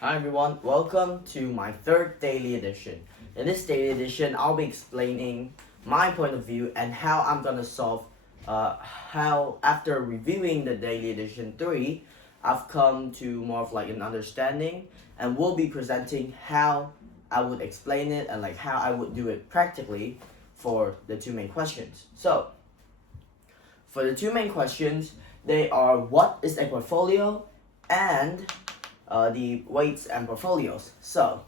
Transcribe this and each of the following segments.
Hi everyone, welcome to my third daily edition. In this daily edition, I'll be explaining my point of view and how I'm gonna solve how after reviewing the daily edition 3, I've come to more of like an understanding and will be presenting how I would explain it and like how I would do it practically for the two main questions. So, for the two main questions, they are what is a portfolio and the weights and portfolios. So,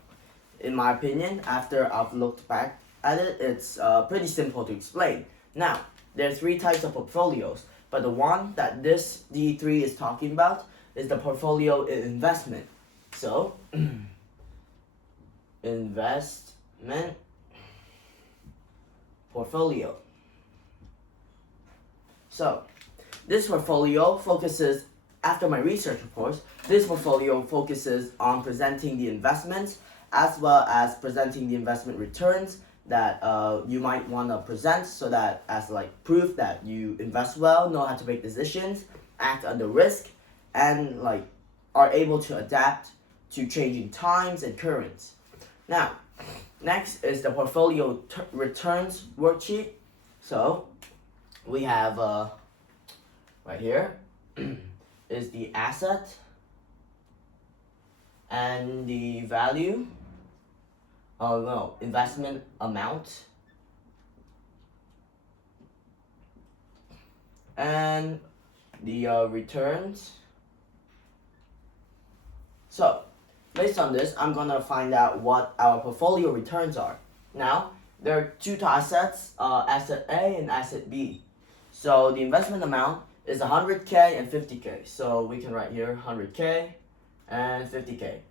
in my opinion, after I've looked back at it, it's pretty simple to explain. Now, there are three types of portfolios, but the one that this DE3 is talking about is the portfolio in investment. So, investment portfolio. So, this portfolio focuses, after my research of course, this portfolio focuses on presenting the investments as well as presenting the investment returns that you might want to present so that as like proof that you invest well, know how to make decisions, act under risk, and like are able to adapt to changing times and currents. Now, next is the portfolio returns worksheet. So, we have right here is the asset and the value, investment amount, and the returns. So, based on this, I'm gonna find out what our portfolio returns are. Now, there are two assets, asset A and asset B. So, the investment amount is 100K and 50K. So, we can write here 100K and 50K.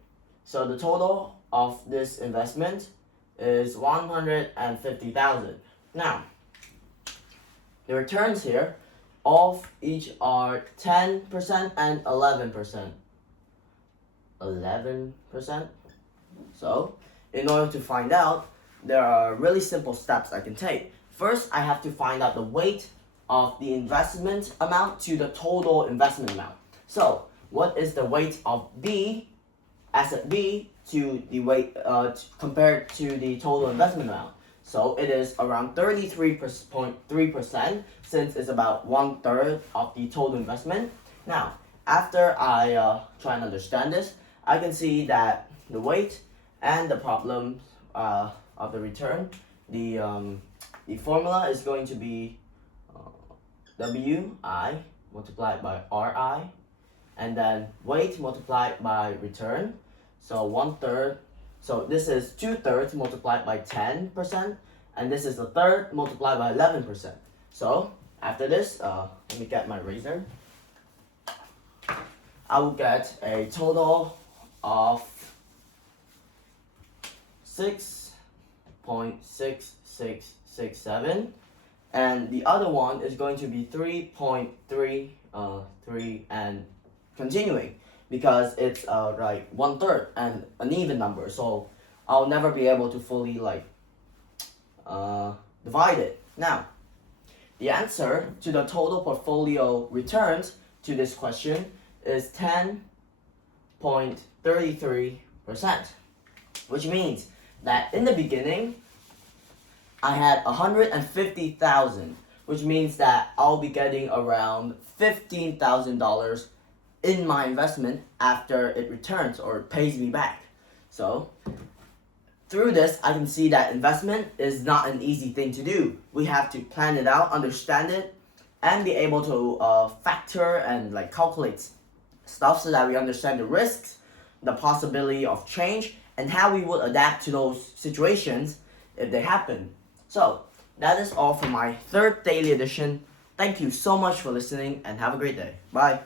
So, the total of this investment is 150,000. Now, the returns here of each are 10% and 11%. 11%. So, in order to find out, there are really simple steps I can take. First, I have to find out the weight of the investment amount to the total investment amount. So, what is the weight of B, asset B, to the weight compared to the total investment amount? So, it is around 33.3% since it's about 1/3 of the total investment. Now, after I try and understand this, I can see that the weight and the problem of the return, the formula is going to be WI multiplied by RI, and then weight multiplied by return. So 1/3. So this is 2/3 multiplied by 10%, and this is a third multiplied by 11%. So after this, let me get my razor. I will get a total of 6.6667, and the other one is going to be 3.33 and continuing because it's like 1/3 and an even number, so I'll never be able to fully like divide it. Now, the answer to the total portfolio returns to this question is 10.33%, which means that in the beginning I had 150,000, which means that I'll be getting around $15,000 in my investment after it returns or pays me back. So, through this, I can see that investment is not an easy thing to do. We have to plan it out, understand it, and be able to factor and like calculate stuff so that we understand the risks, the possibility of change, and how we would adapt to those situations if they happen. So, that is all for my third daily edition. Thank you so much for listening and have a great day. Bye.